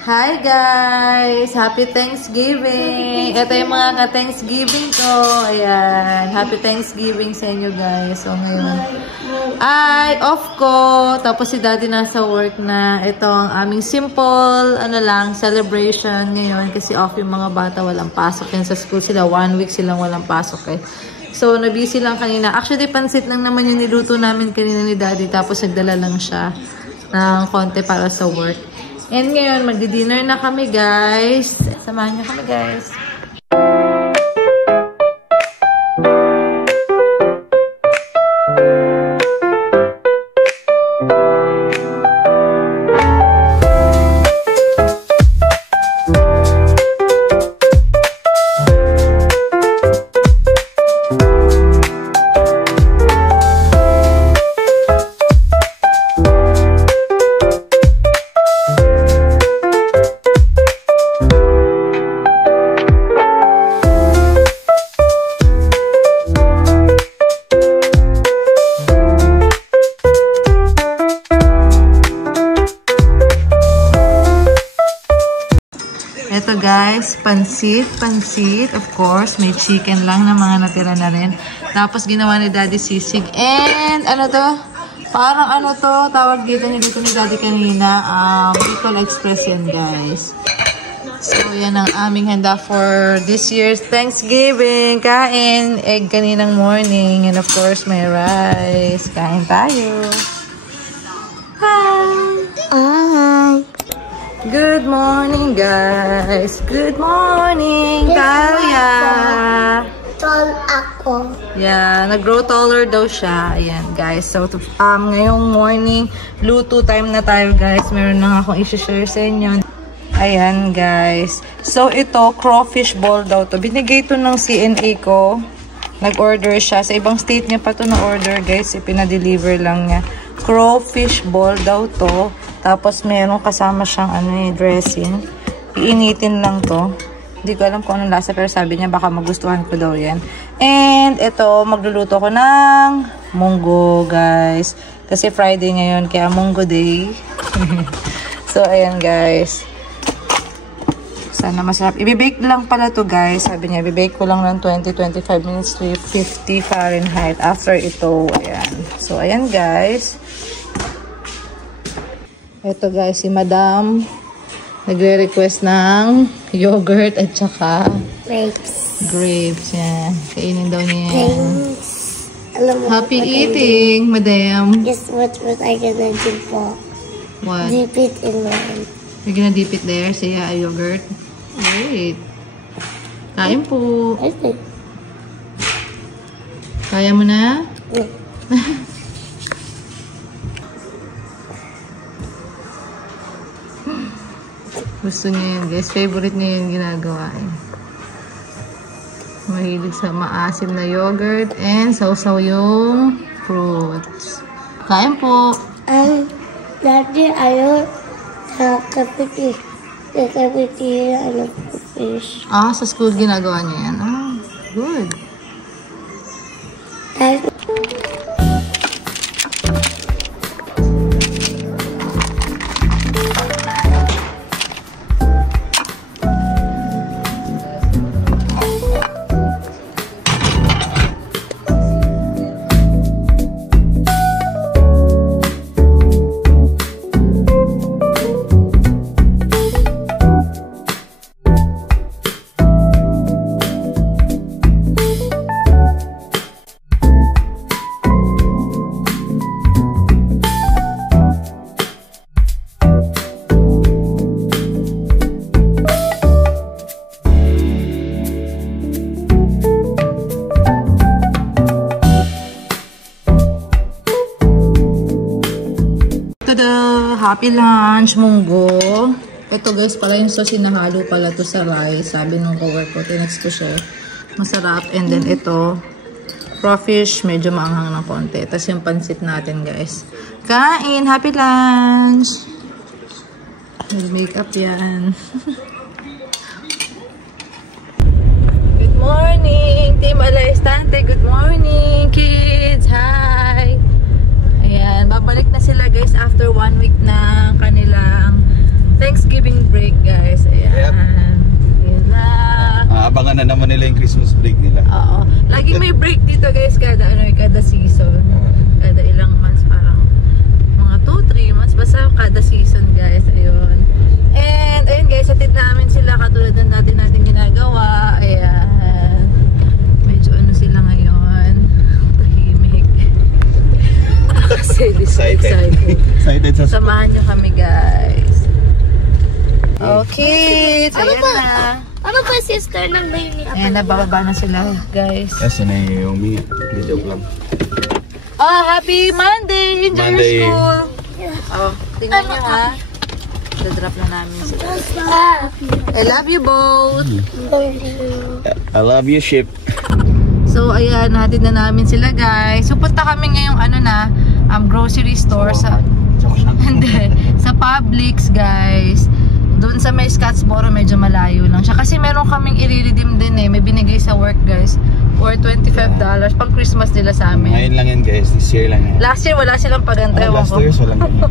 Hi guys! Happy Thanksgiving! Ito yung mga ka-Thanksgiving ko. Ayan. Happy Thanksgiving sa inyo guys. So ngayon ay off ko. Tapos si daddy nasa work na. Ito ang aming simple celebration ngayon. Kasi off yung mga bata. Walang pasok yan sa school sila. 1 week silang walang pasok eh. So nabisi lang kanina. Actually pansit lang naman yung niluto namin kanina ni daddy. Tapos nagdala lang siya ng konti para sa work. And ngayon, magdi-dinner na kami, guys. Samahan niyo kami, guys. Ito guys, pansit, of course, may chicken lang na mga natira na rin. Tapos ginawa ni daddy sisig. And ano to? Parang ano to, tawag dito niluto ni daddy kanina, Bicol Express yan guys. So yan ang aming handa for this year's Thanksgiving. Kain, egg kaninang morning, and of course may rice. Kain tayo. Hi! Good morning, guys. Good morning, Kalia. Tall ako. Yeah, nag-grow taller daw siya. Ayan, guys. So, ngayong morning, luto time na tayo, guys. Meron lang akong i-share sa inyo. Ayan, guys. So, ito, crawfish ball daw to. Binigay to ng CNA ko. Nag-order siya. Sa ibang state niya pa to na-order, guys. Ipina-deliver lang niya. Crawfish ball daw to. Tapos, meron kasama siyang dressing. Iinitin lang to. Hindi ko alam kung anong lasa, pero sabi niya baka magustuhan ko daw yan. And, ito, magluluto ko ng munggo, guys. Kasi Friday ngayon, kaya munggo day. So, ayan, guys. Sana masarap. I-bake lang pala to, guys. Sabi niya, i-bake ko lang ng 20-25 minutes to 50 Fahrenheit. After ito, ayan. So, ayan, guys. Ito guys, si Madam nagre-request ng yogurt at saka grapes. Yan. Kainin daw niya yan. Happy eating, Madam. Guess what I gonna do for? What? Dip it in mine. You're gonna dip it there? Say yogurt? Wait. Kain po. Okay. Kaya mo na? Yeah. Gusto niya yun, guys. Favorite niya yung ginagawa. Mahilig sa maasim na yogurt and sausaw yung fruits. Kain po. Daddy, ayaw sa kapiti. Sa kapiti, fish. Sa school ginagawa niya yan. Good. Daddy. Happy lunch, munggo. Ito guys, pala yung sauce sinahalo pala to sa rice. Sabi nung coworker ko, tinext ko siya. Masarap. And then ito, crawfish, medyo maanghang ng konti. Tapos yung pansit natin guys. Kain! Happy lunch! May makeup yan. Good morning! Team Alaistante, good morning kids! Hi! Ayan, babalik na sila guys after 1 week na kanilang Thanksgiving break, guys. Ayan. Yep. Ayan na. Abangan na naman nila yung Christmas break nila. Oo. Lagi may break dito, guys, kada season. Kada ilang months, parang mga 2-3 months. Basta kada season, guys. Ayun. And, ayun guys, atid namin sila katulad ng natin ginagawa. Ayan. Medyo ano sila ngayon. Tahimik. Kasi excited. Excited sa Samahan nyo kami, guys. Okay. So, ayan na. Ano ba sister ng baby? Ayan na, bababa na sila, guys. Yes, na yung video lang. Oh, happy Monday! Enjoy Monday. your school! Oh, tingnan nyo ha. Dadrop na namin sila. I love you both! I love you, ship. So, ayan, natin na namin sila, guys. So, punta kami ngayong grocery store sa... Hindi. Sa Publix, guys. Doon sa may Scottsboro, medyo malayo lang siya. Kasi meron kaming i-redeem din eh. May binigay sa work, guys. For $25 pag Christmas nila sa amin. Ngayon lang yan, guys. This year lang yan. Last year, wala silang pagantay. Last year, walang ganyan.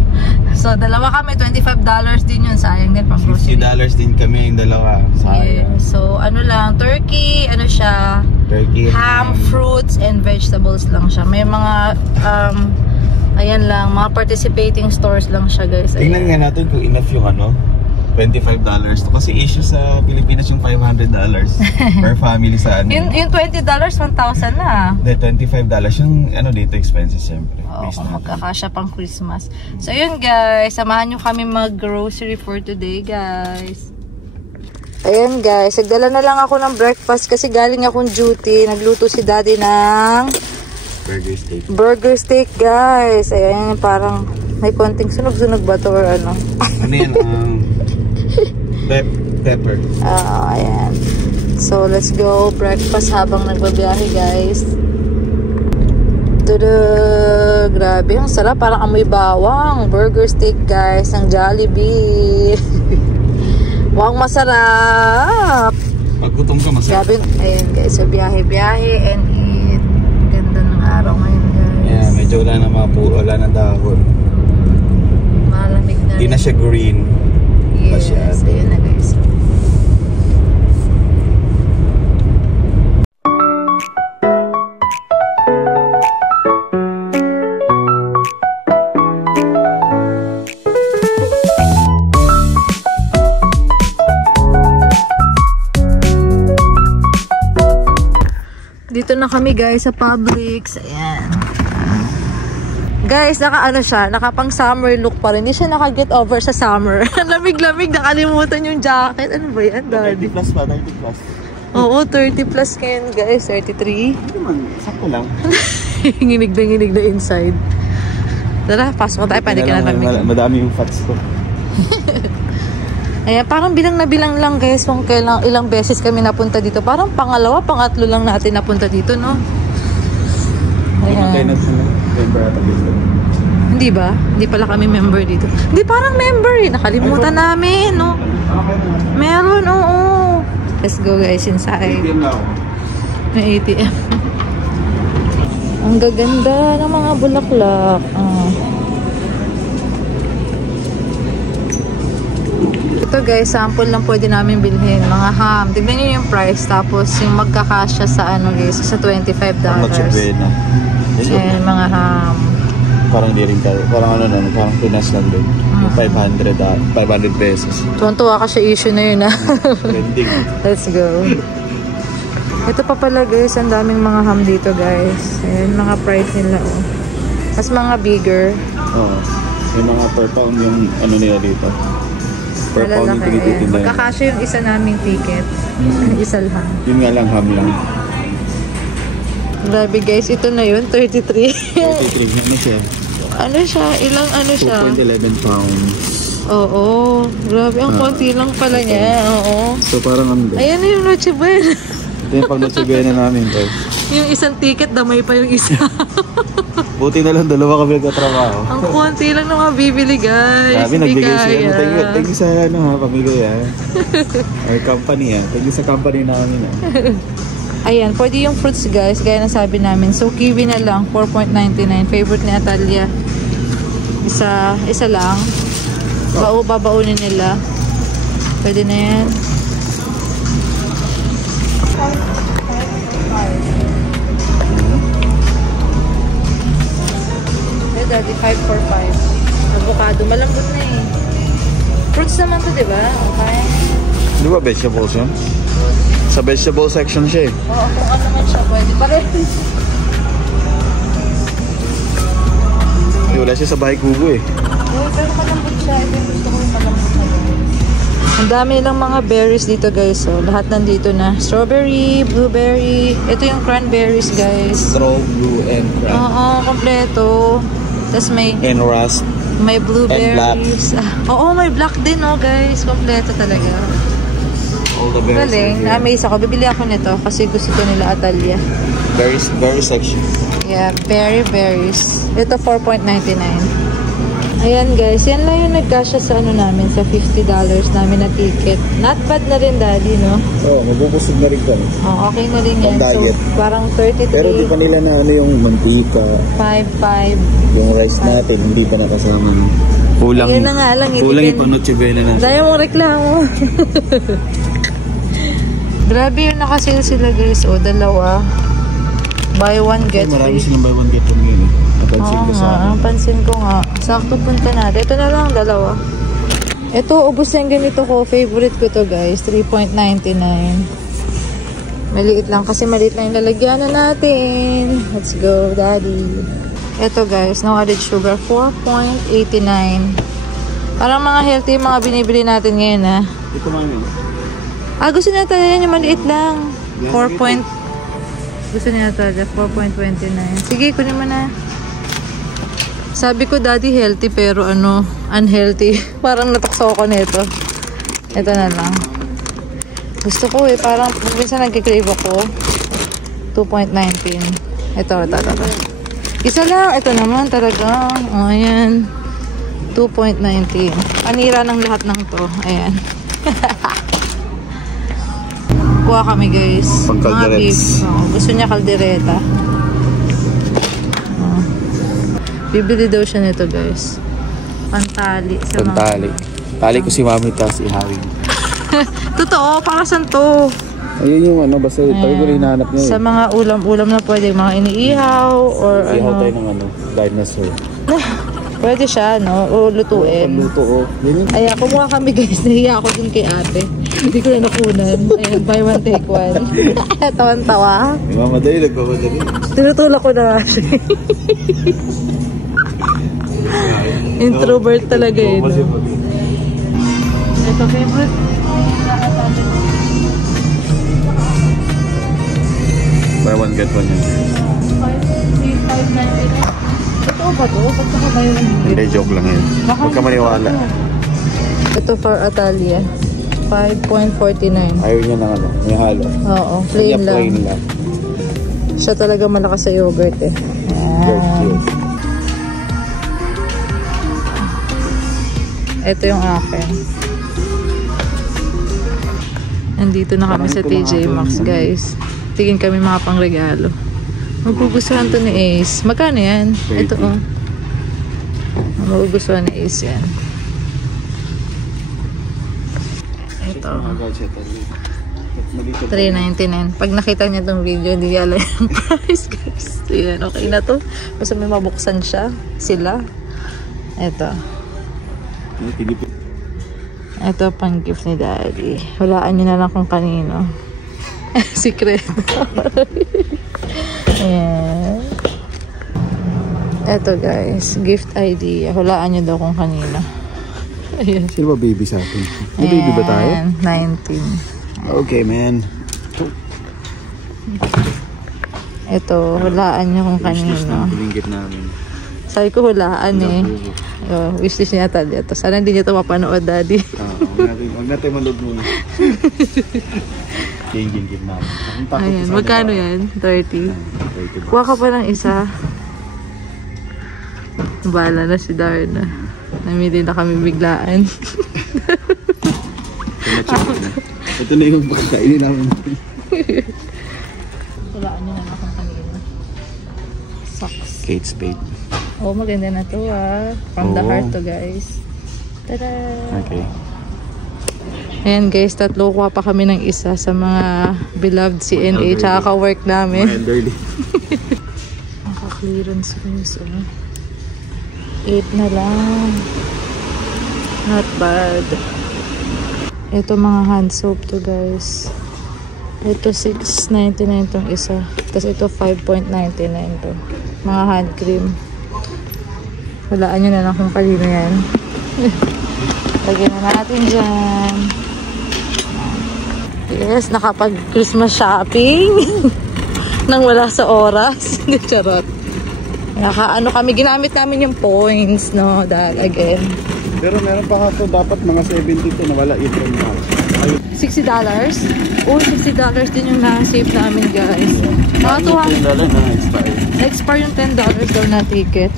So, dalawa kami. $25 din yun. Sayang din pang grocery. $50 din kami yung dalawa. Yeah. So, ano lang. Turkey, ano siya. Turkey. Ham, fruits, and vegetables lang siya. May mga, ayan lang. Mga participating stores lang siya, guys. Tingnan nga natin kung enough yung $25 to kasi issue sa Pilipinas yung $500 per family sa ano. Yung $20, 1,000 na. The $25 yung dito expenses siyempre. Oo, kung magkakasya pang Christmas. So yun guys, samahan nyo kami mag-grocery for today guys. Ayan guys, nagdala na lang ako ng breakfast kasi galing akong duty. Nagluto si daddy ng burger steak guys. Ayan, parang may konting sunog-sunog ba to or ano? Ano yan? Pepper. Ayan. So, let's go breakfast habang nagbabiyahe, guys. Tada! Grabe, ang sarap. Parang amoy bawang. Burger steak, guys. Ang Jollibee. Wow, masarap! Paggutom ka, masarap. Grabe. Ayan, guys. So, biyahe-biyahe and eat. Ganda ng araw ngayon, guys. Yeah, medyo wala na dahon. Malamig na. Hindi na siya green. Yes, ayun na guys. Dito na kami guys sa Publix. Ayan. Guys, nakapang summer look pa rin. Hindi siya naka-get over sa summer. Lamig-lamig, nakalimutan yung jacket. Ano ba yan, Daddy? 30 plus pa, 30 plus. Oo, 30 plus ngayon, guys. 33. Hindi man, sakto lang. Nginig na inside. Tara, pasok tayo. Pwede ka na lamig. Madami yung fats ko. Ayan, parang bilang na bilang lang, guys. Kung ilang beses kami napunta dito. Parang pangalawa, pangatlo lang natin napunta dito, no? Ayan. Hindi ba? Hindi pala kami member dito. Hindi, parang member eh. Nakalimutan namin, no? Meron, oo. Let's go guys inside. ATM lang ako. May ATM. Ang gaganda ng mga bulaklak. Ito guys, sample lang pwede namin bilhin. Mga ham. Tignan nyo yung price. Tapos yung magkakasya sa guys, sa $25. And mga ham. Parang di rin tayo. Parang parang Pinas lang din. 500 pesos. Tuwan-tuwa ka sa issue na yun, ha? Trending. Let's go. Ito pa pala, guys. Ang daming mga ham dito, guys. Ayan, mga price nila, oh. Mas mga bigger. Oo. Yung mga per pound yung nila dito. Per pound yung tinititinda. Magkakasya yung isa naming ticket. Isa lang. Yun nga lang, ham lang. Grabe, guys. Ito na yun, 33. 33. Ano siya? Ano siya? Ilang siya? 2.11 pounds. Oo. Grabe, ang konti lang pala niya. Oo. So parang Ayan na yung Noche Buena. Ito yung pag Noche Buena namin, guys. Yung isang ticket, damay pa yung isa. Buti na lang, dalawa kami nagkatrabaho. Ang konti lang na mabibili, guys. Sabi, nagbigay siya. Thank you sa pamilya, Our company, Thank you sa company namin, Ayan, pwede yung fruits, guys. Gaya na sabi namin. So, kiwi na lang, 4.99. Favorite ni Atalia. Isa lang. Babaunin nila. Pwede na yan. Eh, daddy, 545. Avocado, malambot na eh. Fruits naman to, diba? Okay. Di ba vegetables yun? Sa vegetable section siya eh. Oo, kung ano man siya, pwede. Pareho. Wala siya sa bahay kubo eh. Oo, pero malambot siya. Ito yung gusto ko yung malambot na yun. Ang dami nilang mga berries dito guys. So, lahat nandito na. Strawberry, blueberry. Ito yung cranberries guys. Straw, blue, and cran. Oo, kompleto. Tapos may... And rust. May blueberries. Oo, may black din oh guys. Kompleto talaga. All the berries. Galing. Na-amaze ako. Bibili ako nito kasi gusto ko nila Atalia. Berry section. Yeah, berries. Ito 4.99. Ayan guys, yan lang yung nagkasya sa ano namin, sa $50 namin na ticket. Not bad na rin daddy, no? Oo, mabubusog na rin kami. Oh, okay na rin yan. Pang-diet. So, parang 33. Pero di pa nila na ano yung mantika. 5.5. Yung rice natin, hindi pa nakasama. Kulang. Ayun na nga lang. Kulang yung panoche vela na. Dahil mong reklamo. Grabe yung nakasale sila guys. O, dalawa. Buy one, get free. Marami silang buy one, get one ngayon. Napansin ko sa akin. Pansin ko nga. Sakto punta natin. Ito na lang, dalawa. Ito, ubos yung ganito ko. Favorite ko to guys. 3.99. Maliit lang. Kasi maliit lang yung lalagyanan natin. Let's go, daddy. Ito guys, no added sugar. 4.89. Parang mga healthy yung mga binibili natin ngayon ha. Ito mami. Gusto niya talaga yan yung maliit lang. 4. Gusto niya talaga 4.29. Sige, kunin mo na. Sabi ko daddy healthy pero ano, unhealthy. Parang natakso ako nito. Ito na lang. Gusto ko eh, parang minsan nagkikrave ako. 2.19. Ito. Isa lang, ito naman talaga. O, ayan. 2.19. Panira ng lahat ng to. Ayan. Kuha kami guys. Mga beef. Gusto niya kaldereta. Bibili daw siya nito guys. Pantali. Pantali. Tali ko si mami tapos ihawin. Totoo, para saan to? Ayun yung ano, basta tayo ko rin hinahanap niya Sa mga ulam-ulam na pwede, mga iniihaw or Ihaw ano. tayo ng ano, dinosaur. Pwede siya, no? O lutuin. Luto, oh. Ayan, kumuha kami guys. Nahiya ako dun kay ate. Hindi ko na nakunan. Ayan, buy one, take one. Tawan-tawa. May mamadali, nagmamadali. Tinutulak ko na siya. Introvert talaga eh, no? Ito, favorite. Buy one, get one yan. 5.99. Totoo ba to? Ba't saka ba yun? Hindi, joke lang yun. Huwag ka maniwala. Ito for Atalia. 5.49. Ayaw niya ng ano, may halo. Oo, plain lang. Plain lang. Siya talaga malakas sa yogurt eh. Yes. Ito yung akin. Nandito na kami sa TJ Maxx guys. Tingin kami mga pangregalo. Magugustuhan to ni Ace. Magkano yan? Ito oh. Magugustuhan ni Ace yan. Ito. 3.99. Pag nakita niya itong video, hindi niya alam yung price guys. So yan, okay na to. Basta may mabuksan siya. Sila. Ito. Ito pang gift ni daddy. Walaan niyo na lang kung kanino. Secret. Ayan. Ito guys, gift idea. Hulaan nyo daw kung kanina. Ayan. Sino ba baby sa atin? May baby ba tayo? 19. Okay, man. Ito, hulaan nyo kung kanino. Binggit namin. Sabi ko hulaan eh. Wishlist niya Talia. Sana hindi niya ito mapanood, daddy. Huwag natin malood muna. Game namin. Ayan, magkano yan? 30. Kuha ka pa ng isa. Bala na si Darna. Namili na kami biglaan. Ito na yung pagkainin namin. Hulaan nyo na lang kung kanina. Socks. Kate Spade. Oh, maganda na to ah. From the heart to guys. Tada! Okay. Ayan guys, tatlo kuha pa kami ng isa sa mga beloved CNA tsaka ka-work namin. Elderly. Naka-clearance guys. 8 na lang. Not bad. Ito mga hand soap to guys. Ito 6.99 tong isa. Tapos ito 5.99 to. Mga hand cream. Walaan nyo na lang kung kanino yan. Lagyan na natin dyan. Yes, nakapag-Christmas shopping. Nang wala sa oras. Charot. Ano kami, ginamit namin yung points, no? Dahil again. Pero meron pa nga dapat mga 72 na wala i-print na. $60? Oh, $60 din yung na-save namin, guys. Mga 200. $10 na expire. Na-expire yung $10 daw na ticket.